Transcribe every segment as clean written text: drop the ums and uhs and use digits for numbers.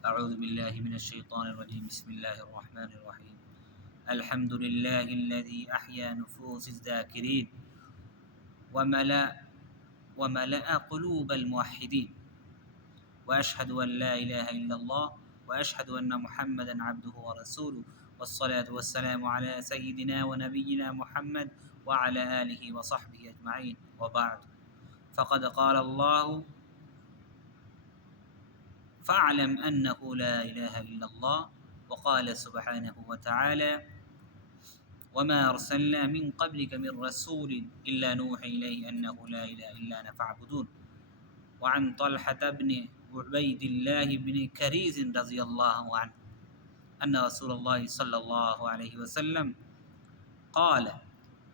أعوذ بالله من الشيطان الرجيم. بسم الله الرحمن الرحيم. الحمد لله الذي أحيا نفوس الذاكرين وملأ قلوب الموحدين، وأشهد أن لا إله إلا الله، وأشهد أن محمدا عبده ورسوله، والصلاة والسلام على سيدنا ونبينا محمد وعلى آله وصحبه أجمعين، وبعد. فقد قال الله: فاعلم أنه لا إله إلا الله. وقال سبحانه وتعالى: وما أرسلنا من قبلك من رسول إلا نوحي إليه أنه لا إله إلا أنا فاعبدون. وعن طلحة بن عبيد الله بن كريز رضي الله عنه أن رسول الله صلى الله عليه وسلم قال: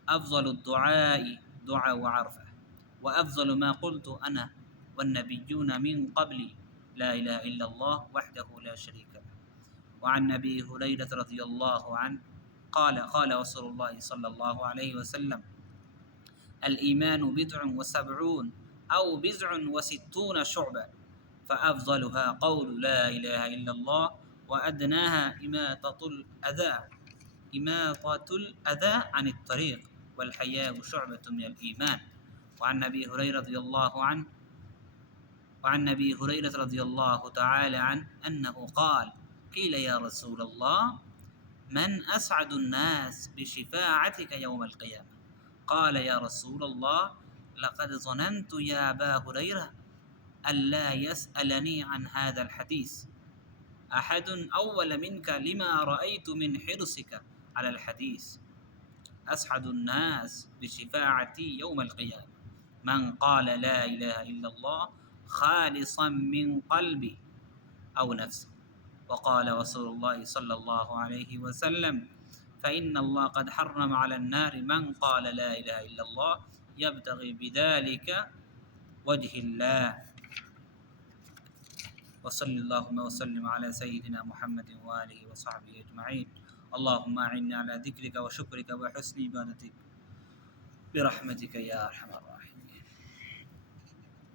أفضل الدعاء دعاء عرفة، وأفضل ما قلت أنا والنبيون من قبلي لا إله إلا الله وحده لا شريك له. وعن أبي هريرة رضي الله عنه قال رسول الله صلى الله عليه وسلم: الإيمان بضع وسبعون أو بضع وستون شعبة، فأفضلها قول لا إله إلا الله، وأدناها إماطة الأذى عن الطريق، والحياء شعبة من الإيمان. وعن أبي هريرة رضي الله تعالى عنه أنه قال: قيل يا رسول الله، من أسعد الناس بشفاعتك يوم القيامة؟ قال: يا رسول الله، لقد ظننت يا أبا هريرة ألا يسألني عن هذا الحديث أحد أول منك، لما رأيت من حرصك على الحديث. أسعد الناس بشفاعتي يوم القيامة من قال لا إله إلا الله خالصا من قلبي أو نفسه. وقال رسول الله صلى الله عليه وسلم: فإن الله قد حرم على النار من قال لا إله إلا الله يبتغي بذلك وجه الله. وصلى اللهم وسلم على سيدنا محمد وآله وصحبه أجمعين. اللهم أعنا على ذكرك وشكرك وحسن عبادتك برحمتك يا أرحم الراحمين.